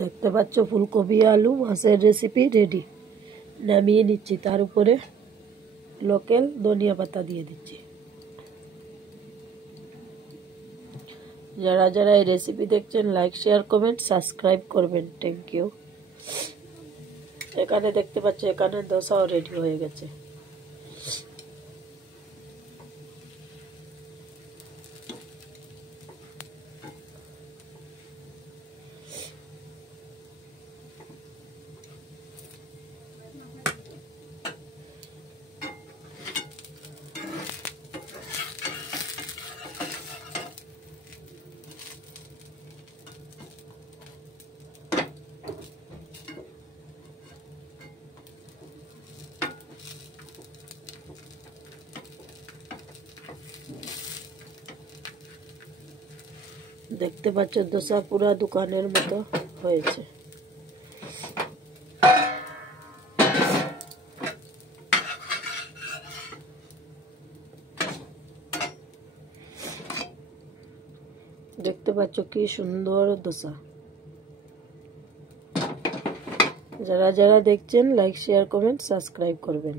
দেখতে পাচ্ছ ফুলকপি আলু মাছের রেসিপি রেডি। নামিয়ে নিচ্ছি, তার উপরে লোকাল ধনিয়া পাতা দিয়ে দিচ্ছি। যারা যারা এই রেসিপি দেখছেন লাইক শেয়ার কমেন্ট সাবস্ক্রাইব করবেন। Thank you. এখানে দেখতে পাচ্ছ এখানে দোসাও রেডি হয়ে গেছে। দেখতে পাচ্ছ দোসা পুরা দোকানের মতো হয়েছে। দেখতে পাচ্ছ কি সুন্দর দোসা। যারা যারা দেখছেন লাইক শেয়ার কমেন্ট সাবস্ক্রাইব করবেন।